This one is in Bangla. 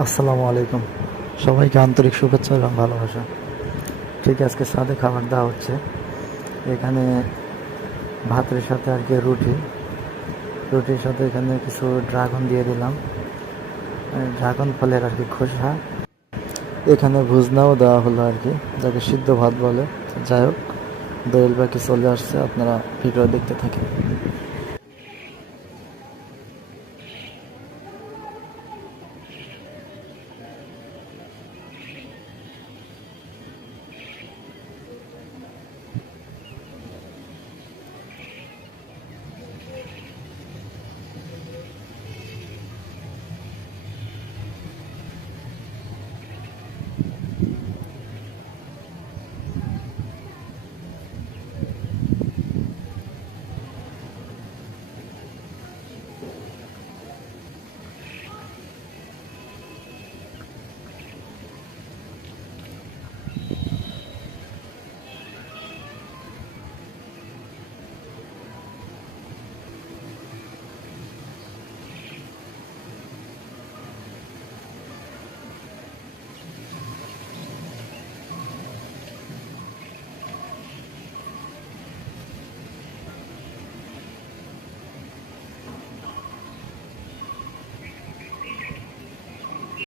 আসসালামু আলাইকুম। সবাইকে আন্তরিক শুভেচ্ছা এবং ভালোবাসা। ঠিক আজকে সাদে খাবার দেওয়া হচ্ছে। এখানে ভাতের সাথে আর কি রুটি। রুটির সাথে এখানে কিছু ড্রাগন দিয়ে দিলাম। ড্রাগন ফলের আর কি খোসা। এখানে ভুজনাও দেওয়া হলো আর কি। যাকে সিদ্ধ ভাত বলে। যাই হোক দোয়েল পাখি চলে আসছে। আপনারা ভিডিও দেখতে থাকেন।